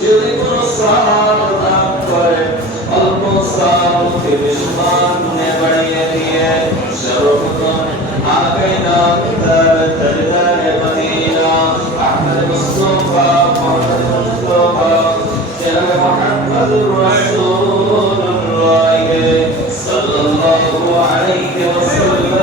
যদি কোনো সওয়াব দান করে অল্প সওয়াবকে বেশুমার গুণে বাড়িয়ে দিয়ে সর্বপ্রথম আকাইনা তাজদার মদিনা আহমদ মুস্তাফা মুহাম্মদ মুস্তাফা জনাব মুহাম্মদুর রাসূলুল্লাহ সাল্লাল্লাহু আলাইহি ওয়াসাল্লাম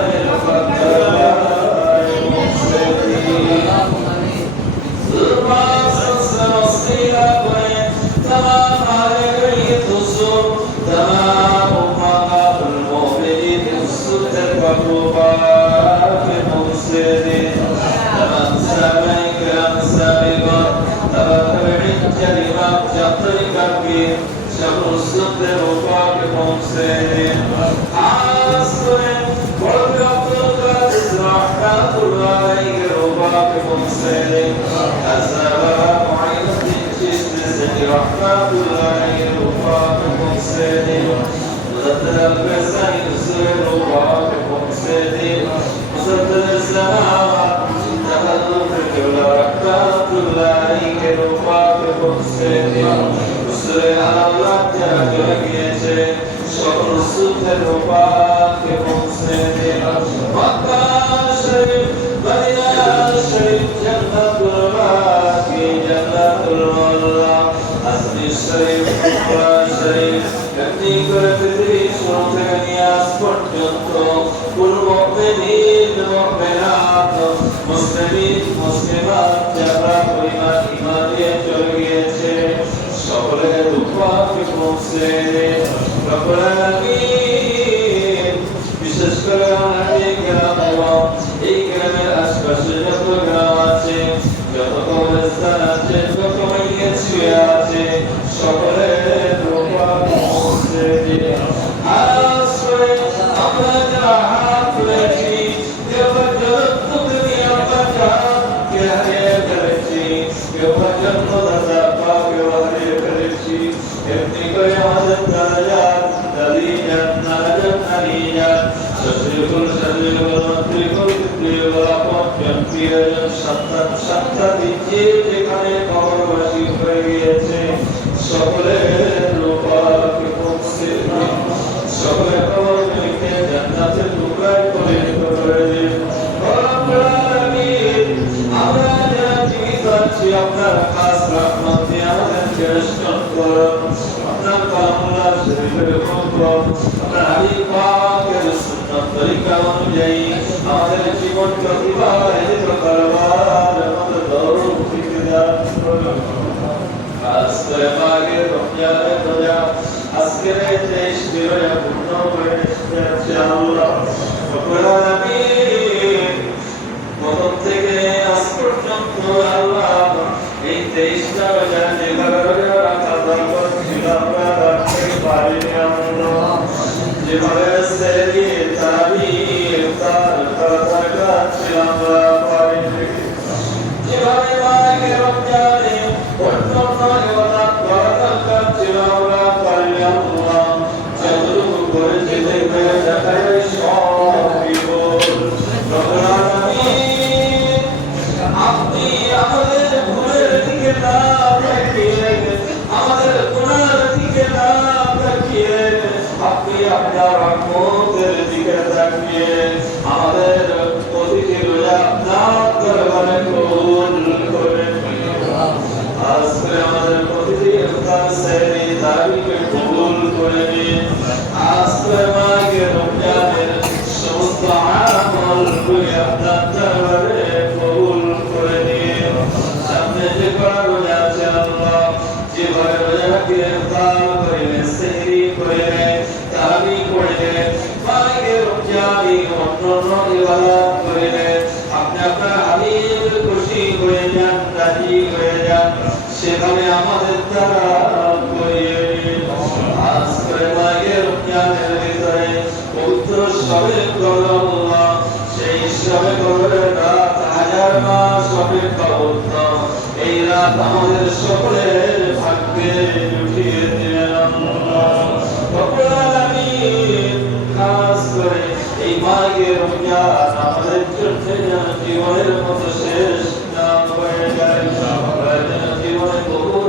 জীবনে বহু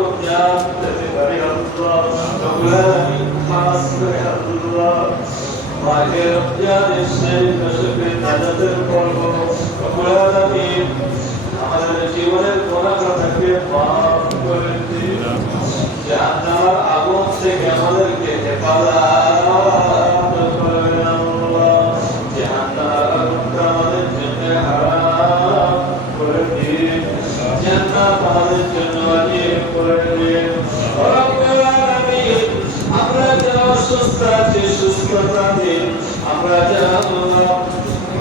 ইবাদতের করব রব্বুল আলামিন আমাদের জীবনের গুনাহটাকে মাফ করে দিন জাহান্নামের আগুন থেকে আমাদেরকে হেফাজত করুন আল্লাহ জাহান্নামের আগুনটা আমাদের জন্য হারাম করে দিন জান্নাত আমাদের জন্য ওয়াজিব করে দিন রব্বুল আলামিন আমরা যারা অসুস্থ আছি সুস্থতা দিন আমরা যারা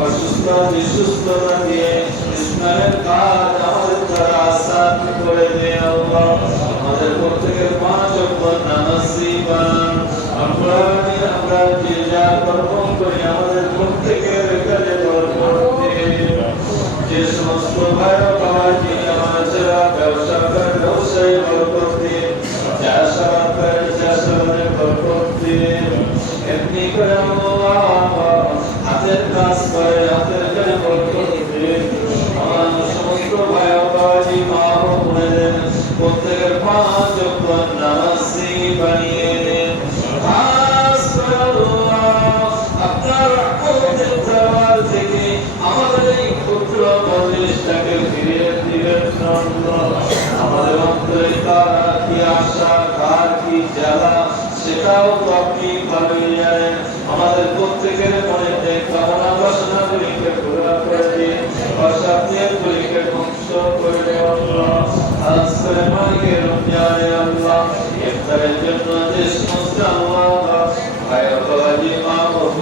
অসুস্থ আছি সুস্থতা দিয়ে ইসলামের কাজ আমাদের দ্বারা আসান করে দিন আল্লাহ আমাদের প্রত্যেকের 5 ওয়াক্ত নামাজি বানান আমরা যে যা কর্ম করি আমাদের প্রত্যেকের কাজে বরকত দিন যে সমস্ত ভাই বাবা যিনি আমার যারা ব্যবসা করে ব্যবসায় বরকত দিন চাষাবাদ করে চাষাবাদে বরকত দিন এমনি করে আল্লাহ হাতের কাজ করে হাতের কাজে বরকত দিন আমার সমস্ত ভাই বাবা জি মা বোনেদের প্রত্যেকের 5 ওয়াক্ত নামাজি বানিয়ে দিন খাস করে আল্লাহ আপনার রহমতের দরবার থেকে আমাদের এই ক্ষুদ্র মজলিসটাকে ফিরিয়ে দিবেন আল্লাহ আমাদের অন্তরে কার কি আশা কার কি জ্বালা সেটাও তো